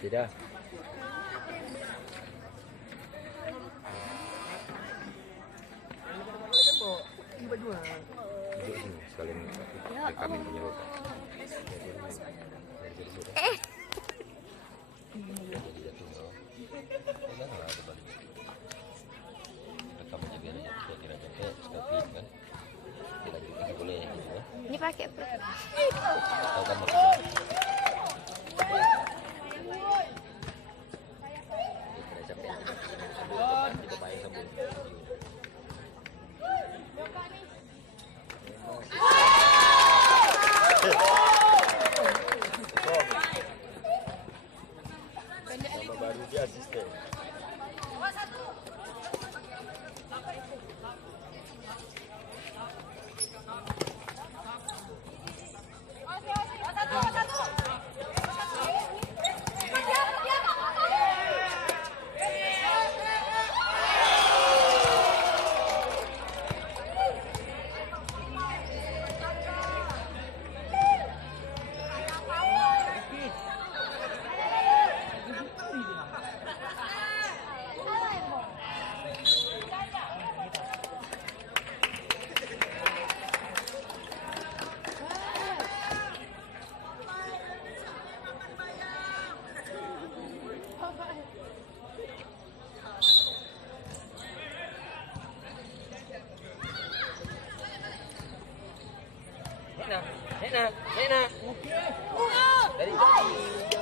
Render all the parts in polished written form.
Tidak. Duduk sini sekalian rekamin punya bapak. Rekam aja biar aja kira capek sekali kan. Dilanjut lagi boleh gitu ya. Ini pakai apa? Tahu kan maksudnya? Kira capek. Kita main sambil. Nama baru dia asisten. Nena. Dari nice.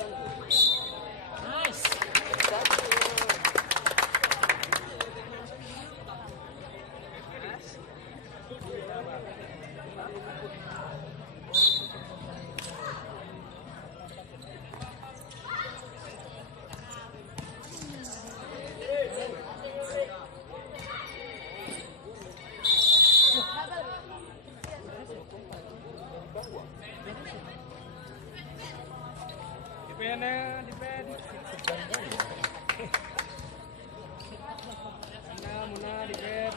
Muna di bed.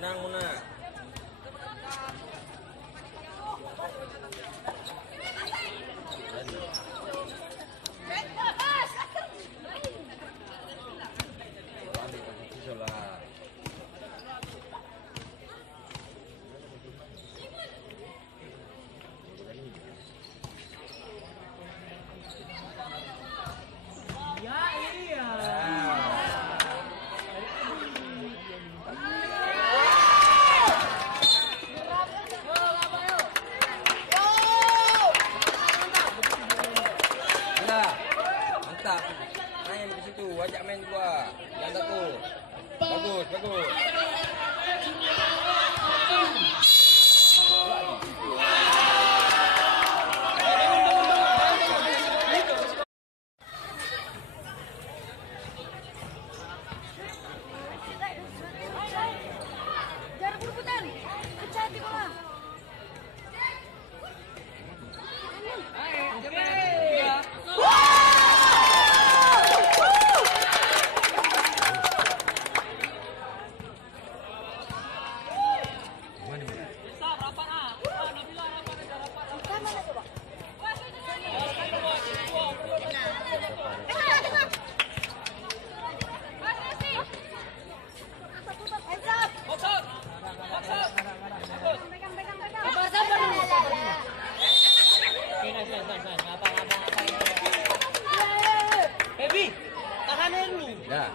Tenang Muna. Mantap, main ke situ, ajak main gua, jangan takut. Bagus, bagus. Jangan berputar, pecah di bola.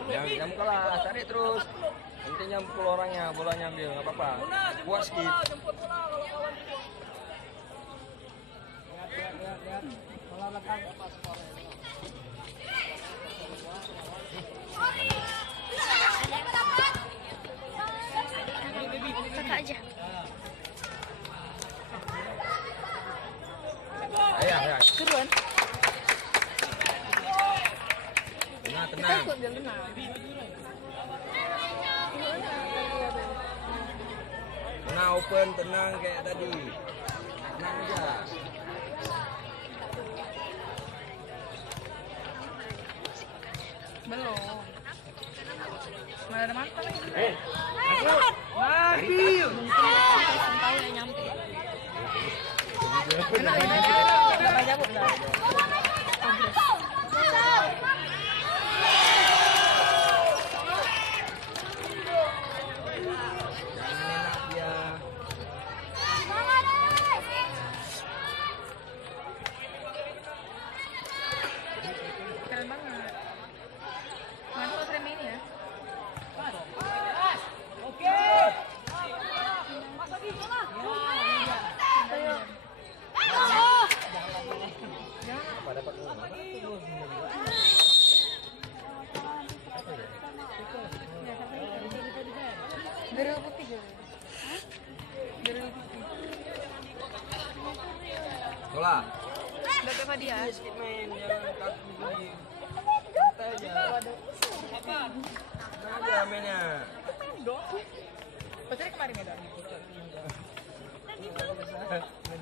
Ya, jangan kalah, tarik terus. Intinya pukul orangnya, bolanya ambil, nggak apa-apa. Buat skip. Kakak aja. Ayo. Seruan. Tenang. Tenang, open, tenang kayak tadi. Tenang aja. Belum. Mana ada mantap nih. Mati. Sampai nggak nyampe. Udah banyak udah. Keren banget. Mantap frame ini ya. Oke. Mas lagi bola. Geril putih gitu. Geril putih. Bola. Udah ke dia. Skip main, jangan kaki. Pasarnya kemarin ya, Dok?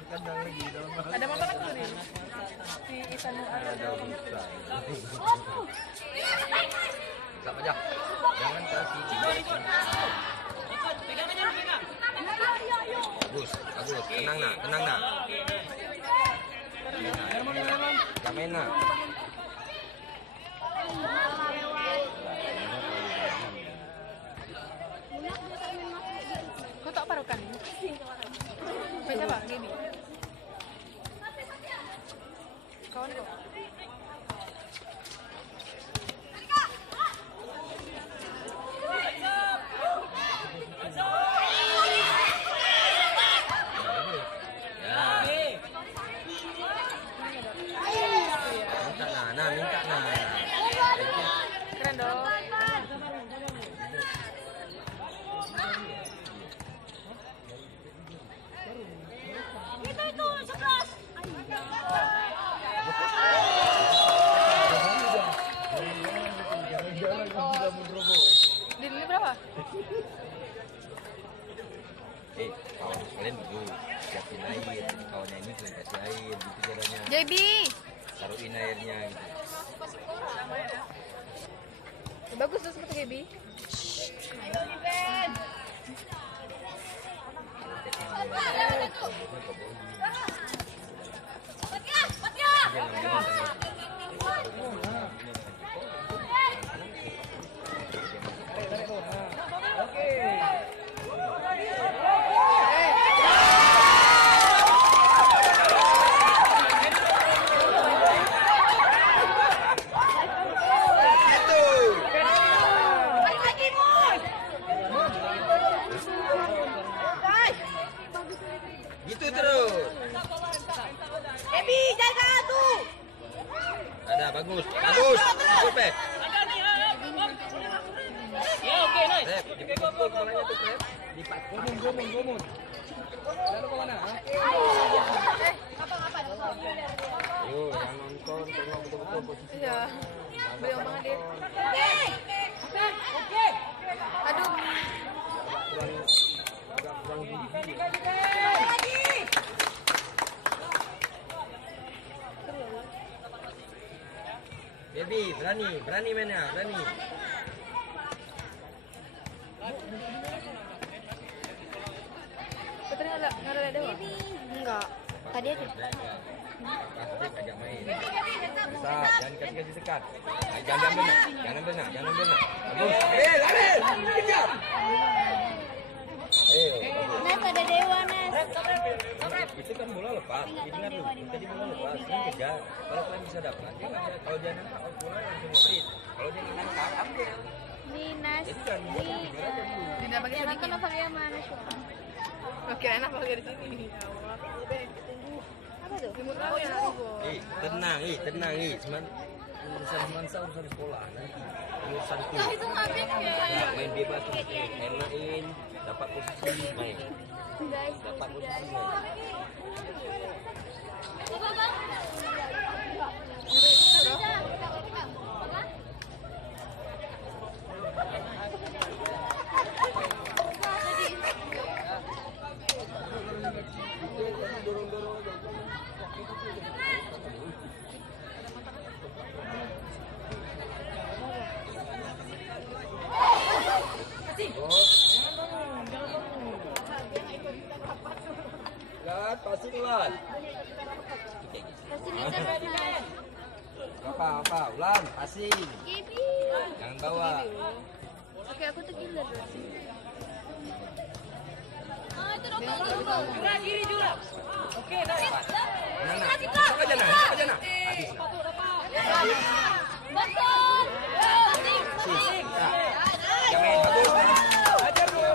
Kandang lagi dalam. Ada motor aku nih. Si Isan ada. Sama aja. Jangan kasih. Bagus, bagus. Tenang nak, tenang nak. Gak main nak. Kau tak parukan? Baca apa? Gini. Kawan kau. Minta nah, minta nah. Keren dong. Itu 11. Di ini berapa? Kalian dulu siapin air, kawannya ini kalian kasih air, gitu caranya. JB. Taruhin airnya gitu. Bagus tuh sepatu JB. Gitu terus. Ebi, jaga tuh. Ada bagus, bagus. Bagus, Pep. Ya oke nice. Pep, dipukul kepalanya tuh, Pep. Dipakul. Gomun. Lalu ke mana? Yo, yang nonton tengok betul-betul posisi. Iya. Beliau banget dia. Oke. Aduh. Kurang gigi. Lagi. Baby, berani mainnya, berani. Putri nggak ada dewa? Enggak. Tadi aja. Pasti ajak main. Bisa, jangan kasih dekat. Jangan ambil nak, jangan ambil nak. Bagus. Lari. Kejar. Ayo. Nes ada dewa, Nes. Itu kan bola lepas. Ingat lu, tadi bola lepas. Ini kejar. Kalau kalian bisa dapat, dia nggak ada. Kalau dia nangkap, bola langsung sprint. Kalau dia nggak nangkap, ambil. Nih, Nes. Jadi kan dia kan tinggal aja dulu. Tidak pakai Yang nonton sedikit. apa dia mana sih? Oke, enak kalau dari sini. Apa tuh? Remote tahu ya. Tenang. Cuman urusan semansa, urusan sekolah nanti. Urusan itu. Itu ngabek ya. Ya, main bebas, enakin, dapat posisi main. Guys, Dapat posisi main. Lan, passing Lan. Apa? Ulan, passing. Gibi. Jangan bawa. Oke, aku tuh gila dulu. Ah, itu dong. Kiri juga. Oke, nice. Nah. Masuk aja nah. Habis. Betul. Sing. Jangan bagus. Ajar dulu.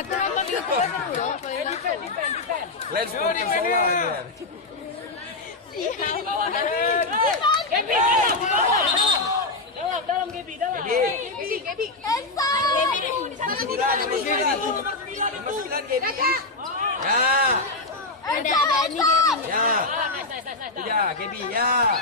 Aku nonton di YouTube seru loh. Let's go di bola. Gaby, dalam Gaby, dalam. Jadi, Gaby. Ya, Gaby ya.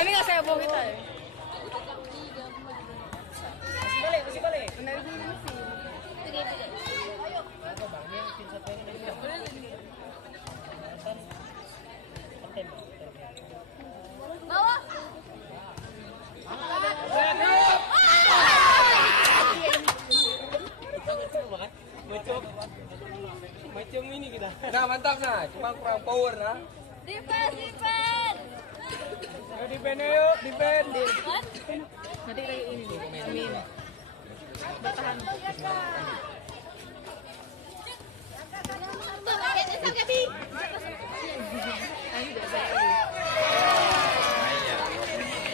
Ini nggak saya bawa kita ya. Kasih balik. Menarik dulu sih. Bawa. Macam ini kita. Nah, mantap nah. Cuma kurang power nah. Defense, defense. Ayo defend yuk, defend. Nanti kayak ini nih. Amin. Bertahan.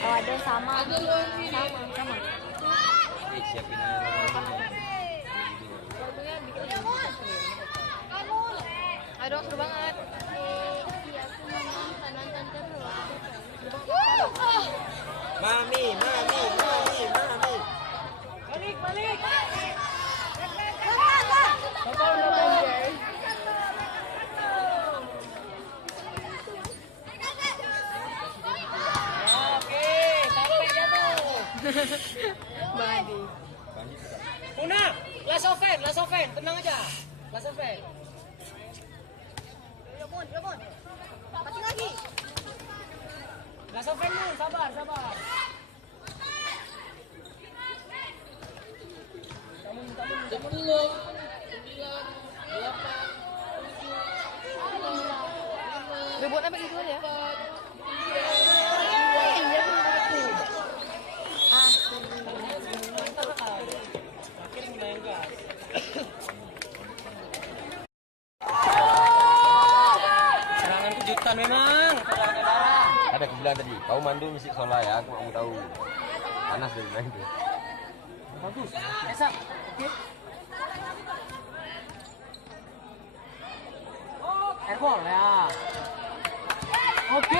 Oh, ada sama. Sama. Siapin aja. Aduh, seru banget. Mami. Balik. Oke, sampai jatuh. Bandi. Una, last offense, tenang aja. Last offense. Pasti lagi. Last offense Mun, sabar. Rebut apa gitu ya? Akhirnya main gas. Serangan kejutan memang. Ada aku bilang tadi, kau mandu mesti sola ya, aku mau tahu. Panas dari bilang itu. Bagus. Esak. Oke. Airball ya. Oke.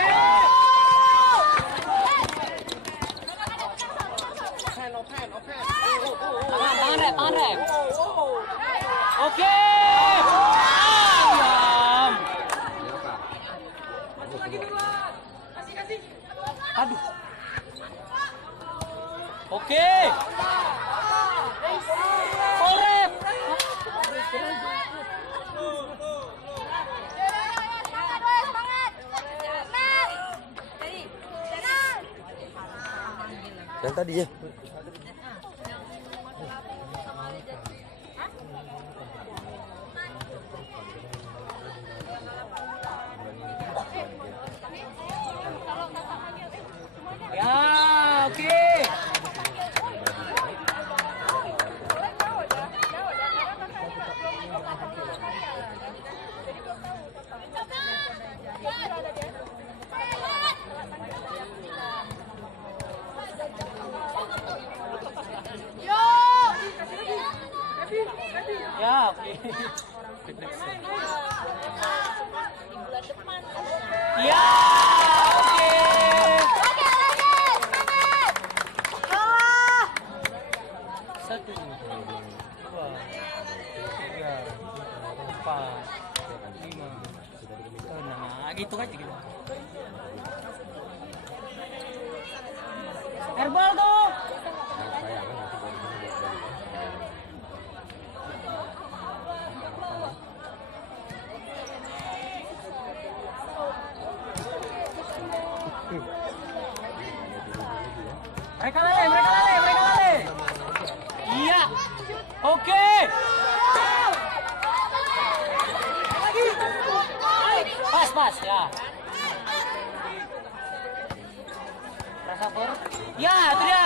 Tangan rep. Oke. Diam. Masuk lagi duluan. Kasih. Aduh. Oke. Korep. Yang tadi ya. Ya, oke. Ya, oke. Ya, oke. Satu, dua, tiga, empat, lima, enam. Gitu aja gitu. Herbal tuh. Mereka lale. Iya. Oke. Pas ya. Rasa per. Ya, itu dia.